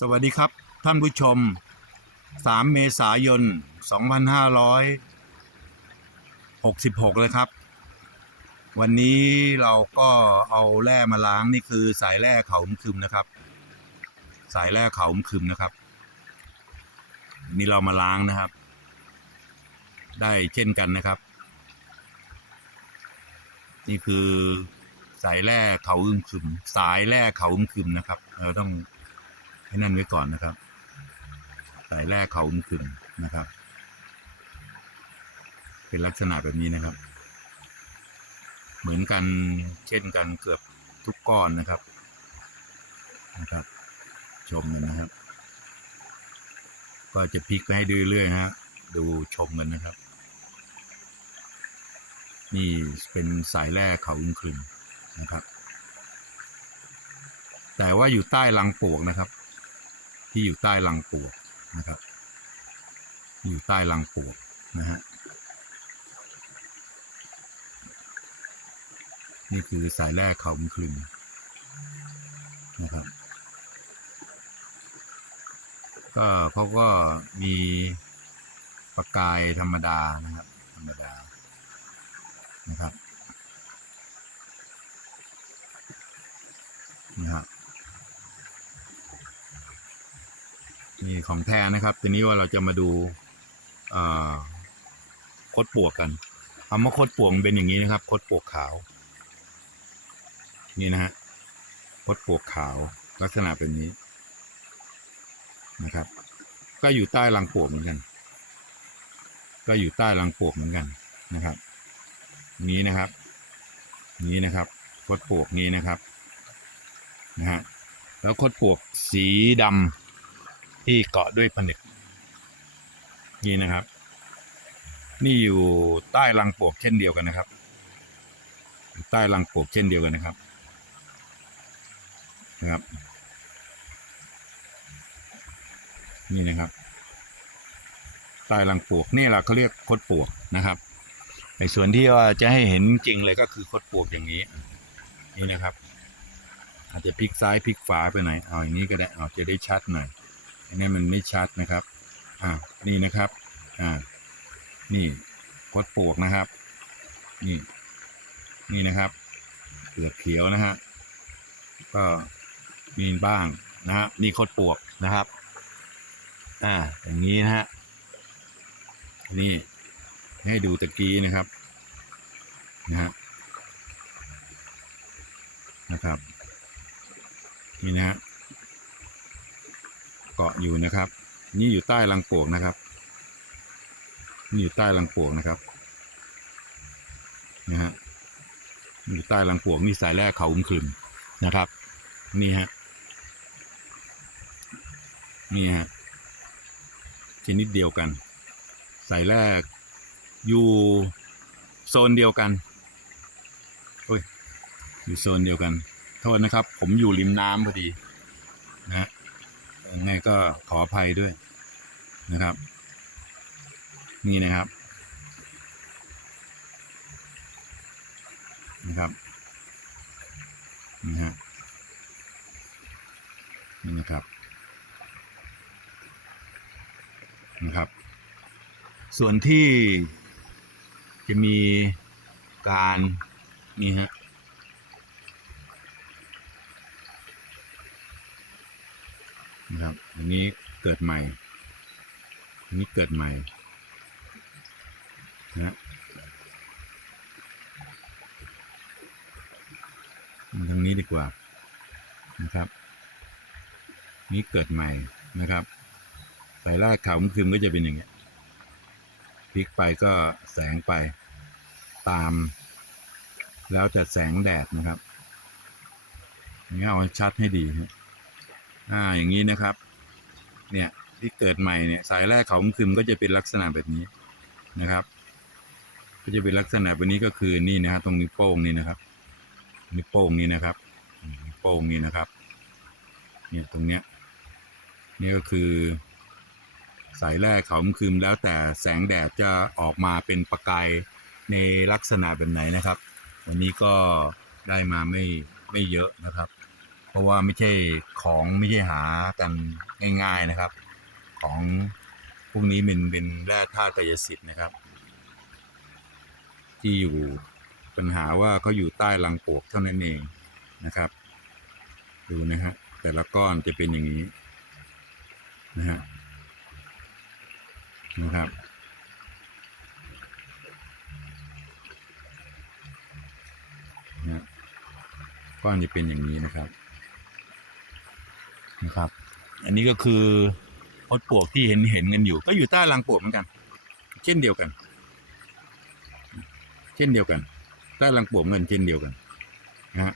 สวัสดีครับท่านผู้ชม 3 เมษายน 2566 เลยครับ วันนี้เราก็เอาแร่มาล้างนี่คือสายแร่เขาอึมคึมนะครับ สายแร่เขาอึมคึมนะครับ นี่เรามาล้างนะครับ ได้เช่นกันนะครับ นี่คือสายแร่เขาอึมครึม สายแร่เขาอึมครึมนะครับ เราต้อง ให้นั่นไว้ก่อนนะครับสายแร่เขาอึมครึมนะครับ เป็นลักษณะแบบนี้นะครับ เหมือนกันเช่นกันเกือบทุกก้อนนะครับนะครับ ชมกันนะครับ ก็จะพลิกไปให้ดูเรื่อยฮะดูชมกันนะครับ นี่เป็นสายแร่เขาอึมครึมนะครับ แต่ว่าอยู่ใต้รังปลวกนะครับ ที่อยู่ใต้รังปวกนะครับ อยู่ใต้รังปวกนะฮะนี่คือสายแร่เขาอึมครึมนะครับ ก็เขาก็มีประกายธรรมดานะครับ ธรรมดานะครับนะครับ นี่ของแท้นะครับทีนี้ว่าเราจะมาดูอคดปวกกันคำว่าคดปวกเป็นอย่างนี้นะครับ คดปวกขาว นี่นะฮะคดปวกขาวลักษณะเป็นนี้นะครับ ก็อยู่ใต้รังปวกเหมือนกัน ก็อยู่ใต้รังปวกเหมือนกันนะครับ นี้นะครับ นี้นะครับคดปวกนี้นะครับนะฮะแล้วคดปวกสีดำ ที่เกาะด้วยผนึก นี่นะครับ นี่อยู่ใต้รังปวกเช่นเดียวกันนะครับ ใต้รังปวกเช่นเดียวกันนะครับนะครับ นี่นะครับ ใต้รังปวกนี่แหละเขาเรียกคดปวกนะครับในส่วนที่ว่าจะให้เห็นจริงเลยก็คือคดปวกอย่างนี้ นี่นะครับ อาจจะพลิกซ้ายพลิกขวาไปหน่อยเอาอย่างนี้ก็ได้เอาจะได้ชัดหน่อย อันนี้มันไม่ชัดนะครับอ่านี่นะครับอ่านี่คดปวกนะครับ นี่นี่นะครับเปลือกเขียวนะฮะก็มีบ้างนะฮะนี่คดปวกนะครับอ่าอย่างนี้นะฮะนี่ให้ดูตะกี้นะครับนะฮะนะครับนี่นะฮะาะอยู่นะครับ นี่อยู่ใต้รังโปลวกนะครับ นี่อยู่ใต้รังโปลวกนะครับนะฮะอยู่ใต้รังปลวกนี่สายแรกเขาอุ้มคลึมนะครับ นี่ฮะนี่ฮะชนิดเดียวกัน สายแรกอยู่โซนเดียวกันโอ้ยอยู่โซนเดียวกันโทษนะครับ ผมอยู่ริมน้ำพอดีนะฮะ ยังไงก็ขออภัยด้วยนะครับ นี่นะครับนะครับนี่ฮะนี่นะครับนะครับ ส่วนที่จะมีการนี่ฮะ นะครับ อันนี้เกิดใหม่ อันนี้เกิดใหม่นะฮะทางนี้ดีกว่านะครับ นี่เกิดใหม่นะครับสายลากขาวคืมก็จะเป็นอย่างเงี้ยพลิกไปก็แสงไปตาม แล้วแต่แสงแดดนะครับงนี้เอาให้ชัดให้ดีครับ อ่าอย่างนี้นะครับ เนี่ยที่เกิดใหม่เนี่ยสายแรกเขาคืมก็จะเป็นลักษณะแบบนี้นะครับ ก็จะเป็นลักษณะแบบนี้ก็คือนี่นะครับตรงนิ้วโป้งนี่นะครับนิ้วโป้งนี่นะครับนิ้วโป้งนี่นะครับ เนี่ยตรงเนี้ยนี่ก็คือ สายแรกเขาคืมแล้วแต่แสงแดดจะออกมาเป็นประกายในลักษณะแบบไหนนะครับ วันนี้ก็ได้มาไม่ไม่เยอะนะครับ ราะว่าไม่ใช่ของไม่ใช่หากันง่าย ๆนะครับ ของพวกนี้เป็นเป็นแร่ธาตุกายสิทธิ์นะครับ ที่อยู่ปัญหาว่าเขาอยู่ใต้รังปวกเท่านั้นเองนะครับ ดูนะฮะแต่ละก้อนจะเป็นอย่างนี้นะฮะนะครับนะฮะก้อนจะเป็นอย่างนี้นะครับ นะครับ อันนี้ก็คือพดปลวกที่เห็นเห็นกันอยู่ ก็อยู่ใต้รังปลวกเหมือนกัน เช่นเดียวกัน เช่นเดียวกัน ใต้รังปลวกเงินเช่นเดียวกันนะฮะ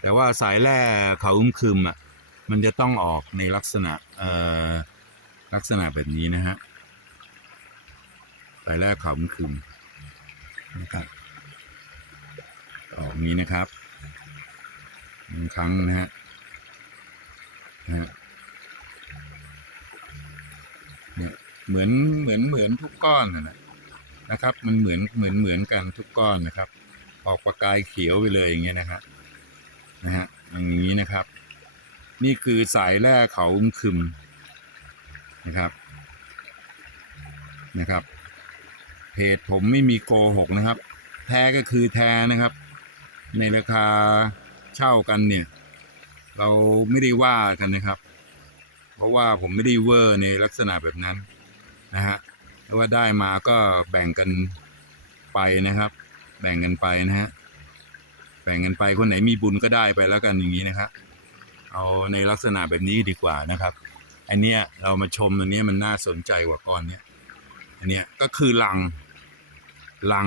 แต่ว่าสายแร่เขาอึมครึมอะมันจะต้องออกในลักษณะเอ่อลักษณะแบบนี้นะฮะสายแร่เขาอึมครึมนะครับออกนี้นะครับหนึ่งครั้งนะฮะ นะเนี่ยเหมือนเหมือนเหมือนทุกก้อนนะนะครับ มันเหมือนเหมือนเหมือนกันทุกก้อนนะครับ ออกประกายเขียวไปเลยอย่างเงี้ยนะฮะนะฮะอย่างนี้นะครับ นี่คือสายแร่เขาอึมคึมนะครับนะครับเพจผมไม่มีโกหกนะครับ แท้ก็คือแท้นะครับ ในราคาเช่ากันเนี่ย เราไม่ได้ว่ากันนะครับ เพราะว่าผมไม่ได้เวอร์ในลักษณะแบบนั้นนะฮะแต่ว่าได้มาก็แบ่งกันไปนะครับ แบ่งกันไปนะฮะแบ่งกันไปคนไหนมีบุญก็ได้ไปแล้วกันอย่างนี้นะครับเอาในลักษณะแบบนี้ดีกว่านะครับอันเนี้ยเรามาชมอันนี้มันน่าสนใจกว่าก้อนเนี้ยอันเนี้ยก็คือลังลัง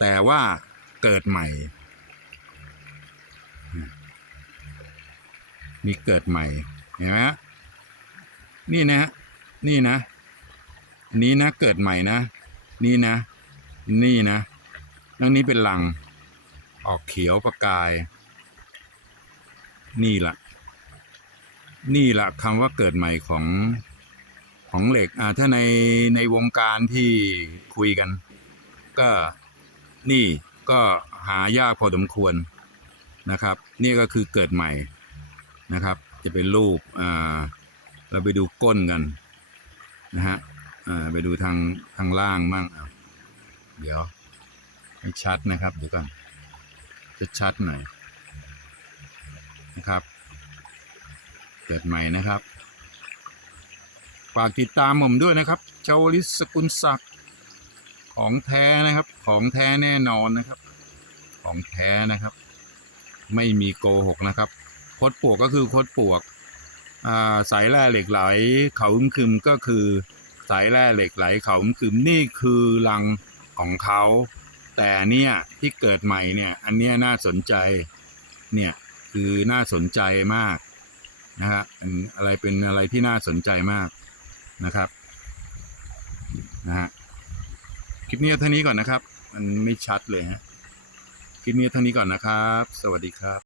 แต่ว่าเกิดใหม่ มีเกิดใหม่เห็นไหมฮะนี่นะ นี่นะ นี้นะเกิดใหม่นะ นี่นะ นี่นะแล้วนี้เป็นลัง ออกเขียวประกาย นี่แหละนี่แหละคำว่าเกิดใหม่ของของเหล็กอ่าถ้าในในวงการที่คุยกัน ก็นี่ก็หายากพอสมควรนะครับ นี่ก็คือเกิดใหม่ นะครับ จะเป็นรูปอ่าเราไปดูก้นกันนะฮะอ่าไปดูทางทางล่างมั่งเดี๋ยวให้ชัดนะครับ เดี๋ยวก่อนจะชัดหน่อยนะครับ เกิดใหม่นะครับฝากติดตามผมด้วยนะครับ เจ้าลิศสกุลศักดิ์ของแท้นะครับ ของแท้แน่นอนนะครับ ของแท้นะครับ ไม่มีโกหกนะครับ คดปวกก็คือคดปวกสายแร่เหล็กไหล เขาอึมคึมก็คือสายแร่เหล็กไหล เขาอึมคึมนี่คือรังของเขา แต่เนี่ยที่เกิดใหม่เนี่ยอันเนี้ยน่าสนใจเนี่ยคือน่าสนใจมากนะฮะอันอะไรเป็นอะไรที่น่าสนใจมากนะครับนะฮะคลิปนี้เท่านี้ก่อนนะครับ มันไม่ชัดเลยฮะคลิปนี้เท่านี้ก่อนนะครับ สวัสดีครับ